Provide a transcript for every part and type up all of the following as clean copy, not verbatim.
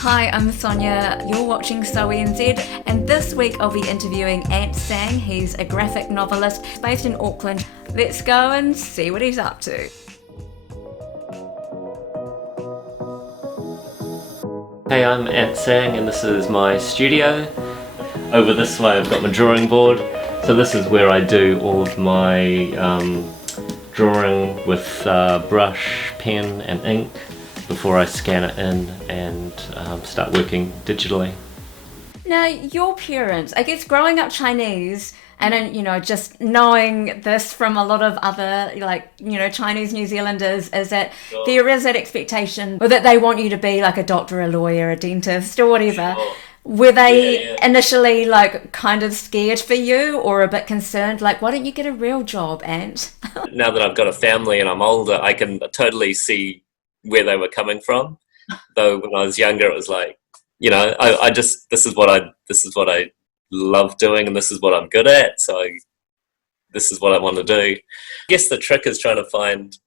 Hi, I'm Sonia. You're watching NZ, and this week I'll be interviewing Ant Sang. He's a graphic novelist based in Auckland. Let's go and see what he's up to. Hey, I'm Ant Sang and this is my studio. Over this way I've got my drawing board. So this is where I do all of my drawing with brush, pen and ink before I scan it in and start working digitally. Now, your parents, I guess growing up Chinese, and then, just knowing this from a lot of other, Chinese New Zealanders, is that there is that expectation, or that they want you to be like a doctor, a lawyer, a dentist, or whatever. Sure. Were they initially kind of scared for you, or a bit concerned, why don't you get a real job, Ant? Now that I've got a family and I'm older, I can totally see where they were coming from. Though when I was younger, it was like, I just this is what I love doing, and this is what I'm good at. So this is what I want to do. I guess the trick is trying to find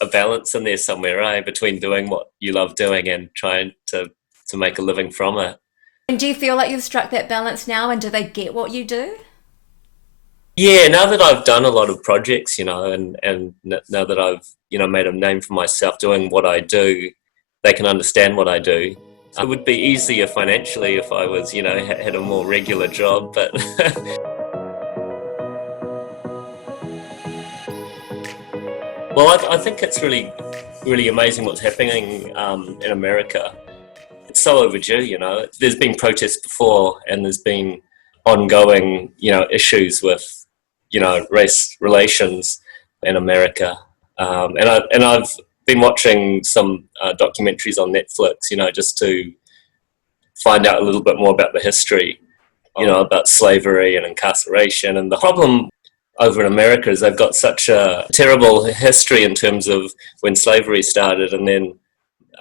a balance in there somewhere, right? Between doing what you love doing and trying to make a living from it. And do you feel like you've struck that balance now, and do they get what you do? Yeah, now that I've done a lot of projects, and now that I've, made a name for myself doing what I do, they can understand what I do. It would be easier financially if I was, had a more regular job, but well, I think it's really, really amazing what's happening in America. It's so overdue, There's been protests before, and there's been ongoing, issues with, race relations in America. And I've been watching some documentaries on Netflix, just to find out a little bit more about the history, about slavery and incarceration. And the problem over in America is they've got such a terrible history in terms of when slavery started, and then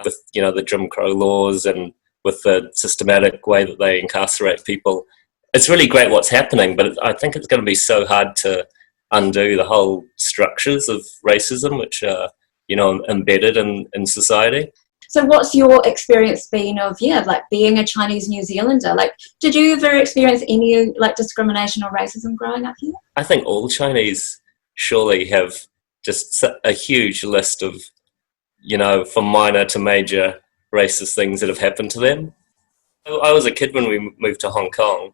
with, the Jim Crow laws and with the systematic way that they incarcerate people. It's really great what's happening, but I think it's going to be so hard to undo the whole structures of racism, which are, embedded in society. So what's your experience been of, being a Chinese New Zealander? Did you ever experience any, discrimination or racism growing up here? I think all Chinese surely have just a huge list of, from minor to major racist things that have happened to them. I was a kid when we moved to Hong Kong,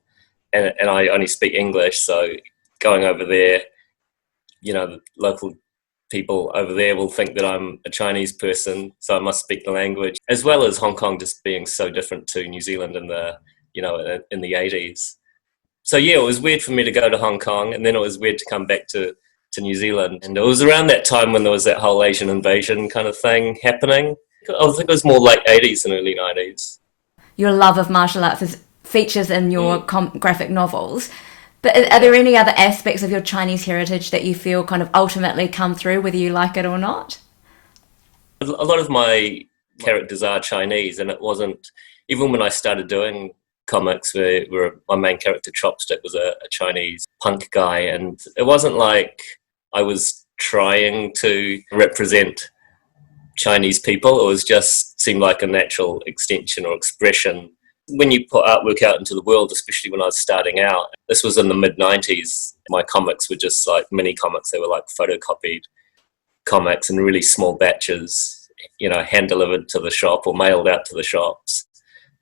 and I only speak English, so going over there, the local people over there will think that I'm a Chinese person, so I must speak the language, as well as Hong Kong just being so different to New Zealand in the, in the 80s. So yeah, it was weird for me to go to Hong Kong, and then it was weird to come back to New Zealand. And it was around that time when there was that whole Asian invasion kind of thing happening. I think it was more late 80s and early 90s. Your love of martial arts features in your graphic novels. But are there any other aspects of your Chinese heritage that you feel kind of ultimately come through, whether you like it or not? A lot of my characters are Chinese, and it wasn't, even when I started doing comics where my main character, Chopstick, was a Chinese punk guy, and it wasn't like I was trying to represent Chinese people. It was just seemed like a natural extension or expression. When you put artwork out into the world, especially when I was starting out, this was in the mid-90s, my comics were just like mini comics. They were like photocopied comics in really small batches, hand-delivered to the shop or mailed out to the shops.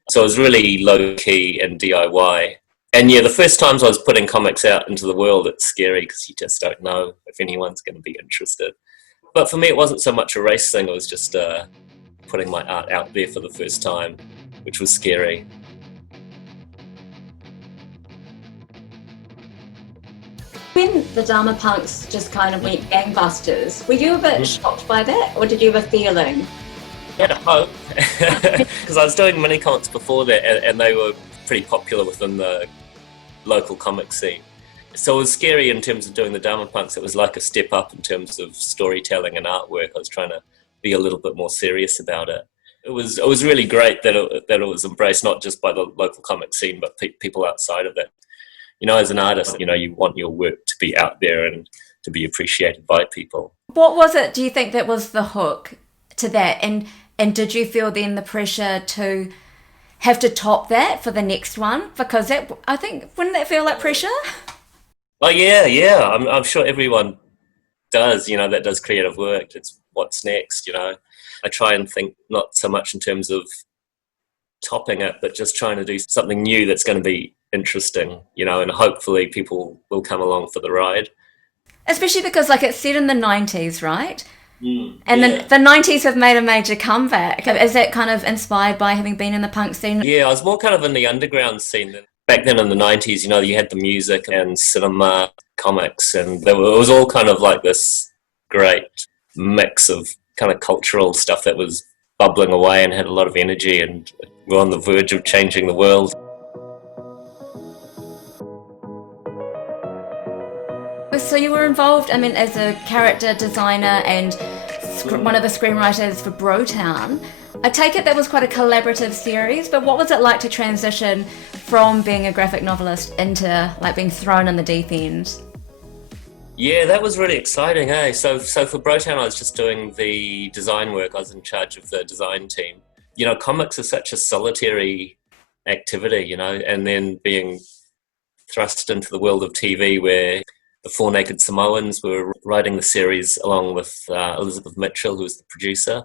So it was really low-key and DIY. And yeah, the first times I was putting comics out into the world, it's scary because you just don't know if anyone's going to be interested. But for me, it wasn't so much a race thing. It was just putting my art out there for the first time, which was scary. When the Dharma Punks just kind of went gangbusters, were you a bit shocked by that, or did you have a feeling? I had a hope, because I was doing mini comics before that, and they were pretty popular within the local comic scene. So it was scary in terms of doing the Dharma Punks. It was like a step up in terms of storytelling and artwork. I was trying to be a little bit more serious about it. It was really great that it was embraced not just by the local comic scene, but people outside of it. As an artist, you want your work to be out there and to be appreciated by people. What was it, do you think, that was the hook to that? And did you feel then the pressure to have to top that for the next one? Because that, I think, wouldn't that feel like pressure? Oh yeah. I'm sure everyone does, that does creative work. It's what's next. I try and think not so much in terms of topping it, but just trying to do something new that's going to be interesting, and hopefully people will come along for the ride. Especially because, like, it's set in the 90s, right? And Yeah. the 90s have made a major comeback. Is that kind of inspired by having been in the punk scene? Yeah, I was more kind of in the underground scene. Back then in the 90s, you had the music and cinema, comics, and it was all kind of like this great mix of kind of cultural stuff that was bubbling away and had a lot of energy, and we're on the verge of changing the world. So you were involved, I mean, as a character designer and one of the screenwriters for Brotown. I take it that was quite a collaborative series, but what was it like to transition from being a graphic novelist into like being thrown in the deep end? Yeah, that was really exciting, eh? So for Brotown, I was just doing the design work. I was in charge of the design team. Comics are such a solitary activity, and then being thrust into the world of TV where the Four Naked Samoans were writing the series along with Elizabeth Mitchell, who was the producer,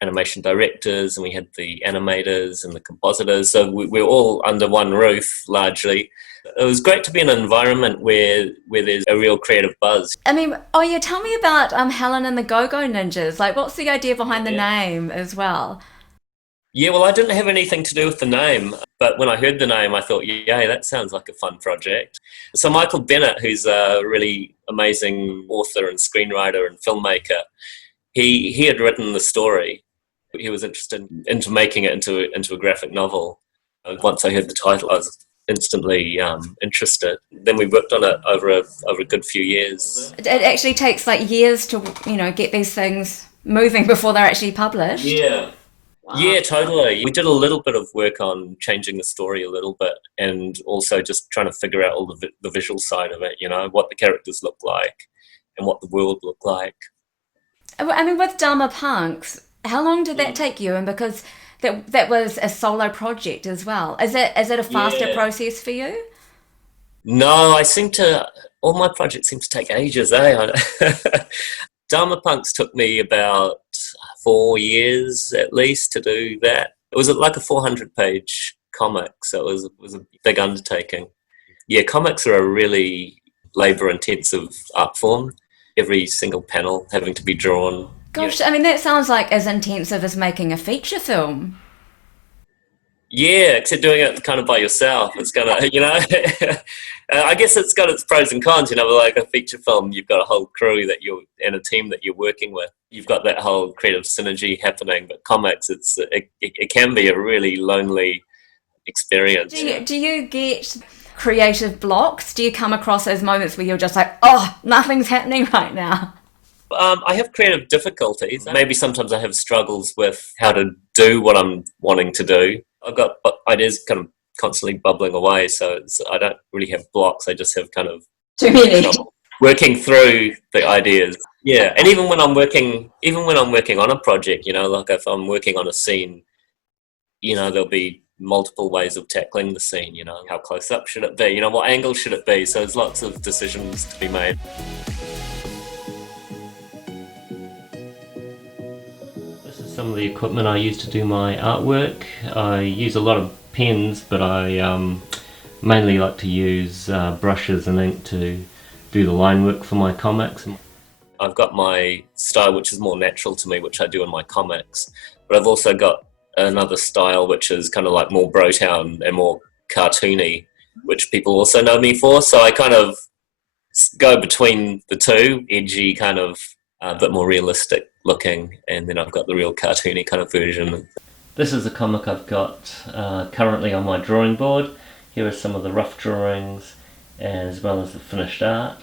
animation directors, and we had the animators and the compositors. So we're all under one roof, largely. It was great to be in an environment where there's a real creative buzz. I mean, oh yeah, tell me about Helen and the Go-Go Ninjas. Like, what's the idea behind the name as well? Yeah, well, I didn't have anything to do with the name, but when I heard the name, I thought, yeah, that sounds like a fun project. So Michael Bennett, who's a really amazing author and screenwriter and filmmaker, he had written the story. He was interested into making it into a graphic novel. Once I heard the title, I was instantly interested. Then we worked on it over a good few years. It actually takes like years to, get these things moving before they're actually published. Yeah. Wow. Yeah, totally. We did a little bit of work on changing the story a little bit, and also just trying to figure out all the visual side of it, what the characters look like and what the world looked like. I mean, with Dharma Punks, how long did that take you? And because that was a solo project as well. Is it a faster process for you? No, all my projects seem to take ages, eh? Dharma Punks took me about 4 years at least to do that. It was like a 400-page comic, so it was a big undertaking. Yeah, comics are a really labour-intensive art form. Every single panel having to be drawn. Gosh, I mean, that sounds like as intensive as making a feature film. Yeah, except doing it kind of by yourself. It's kind of, I guess it's got its pros and cons, like a feature film, you've got a whole crew and a team that you're working with. You've got that whole creative synergy happening, but comics, it can be a really lonely experience. Do you get creative blocks? Do you come across those moments where you're just like, oh, nothing's happening right now? I have creative difficulties. Maybe sometimes I have struggles with how to do what I'm wanting to do. I've got ideas kind of constantly bubbling away, so I don't really have blocks. I just have kind of too many trouble working through the ideas. Yeah, and even when I'm working on a project, like if I'm working on a scene, there'll be multiple ways of tackling the scene. How close up should it be? What angle should it be? So there's lots of decisions to be made. Some of the equipment I use to do my artwork. I use a lot of pens, but I mainly like to use brushes and ink to do the line work for my comics. I've got my style, which is more natural to me, which I do in my comics, but I've also got another style which is kind of like more Brotown and more cartoony, which people also know me for. So I kind of go between the two, edgy, kind of a bit more realistic looking, and then I've got the real cartoony kind of version. This is a comic I've got currently on my drawing board. Here are some of the rough drawings as well as the finished art.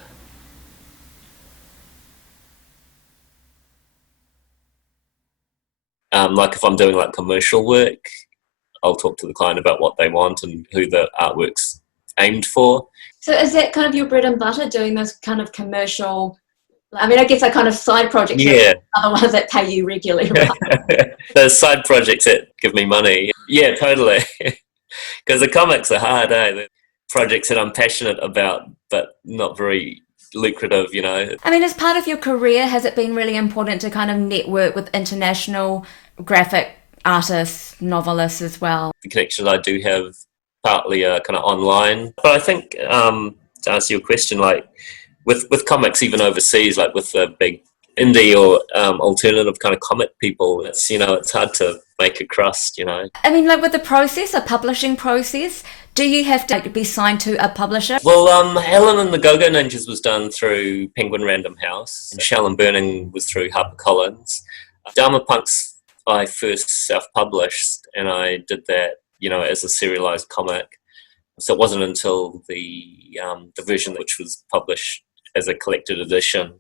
Like if I'm doing like commercial work, I'll talk to the client about what they want and who the artwork's aimed for. So is that kind of your bread and butter, doing those kind of commercial I mean, I guess they're kind of side projects, Yeah. otherwise that pay you regularly, right? Those side projects that give me money. Yeah, totally. Because the comics are hard, eh? The projects that I'm passionate about, but not very lucrative, you know. I mean, as part of your career, has it been really important to kind of network with international graphic artists, novelists as well? The connections I do have partly are kind of online. But I think, to answer your question, like with comics, even overseas, like with the big indie or alternative kind of comic people, it's, you know, it's hard to make a crust, you know. I mean, like with the process, a publishing process, do you have to be signed to a publisher? Well, Helen and the Go-Go Ninjas was done through Penguin Random House. Shell and Burning was through HarperCollins. Dharma Punks I first self-published, and I did that, you know, as a serialized comic. So it wasn't until the version which was published as a collected edition.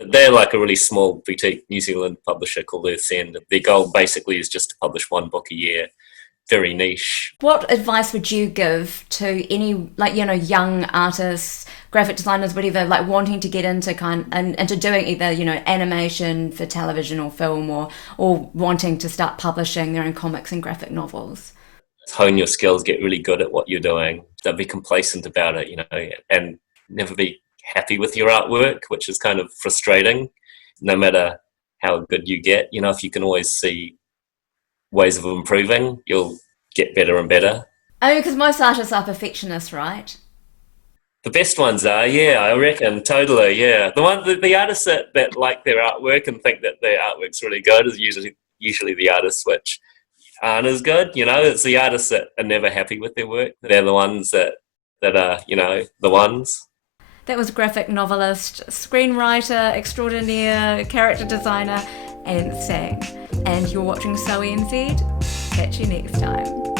They're like a really small boutique New Zealand publisher called Earth's End. Their goal basically is just to publish one book a year. Very niche. What advice would you give to any, like, you know, young artists, graphic designers, whatever, like wanting to get into into doing either, you know, animation for television or film, or wanting to start publishing their own comics and graphic novels? Hone your skills, get really good at what you're doing. Don't be complacent about it, you know, and never be happy with your artwork, which is kind of frustrating, no matter how good you get. You know, if you can always see ways of improving, you'll get better and better. Oh, because most artists are perfectionists, right? The best ones are, yeah, I reckon, totally, yeah. The artists that like their artwork and think that their artwork's really good is usually the artists which aren't as good, you know. It's the artists that are never happy with their work. They're the ones that are, you know, the ones. That was graphic novelist, screenwriter, extraordinaire, character designer, and sang. And you're watching So NZ. Catch you next time.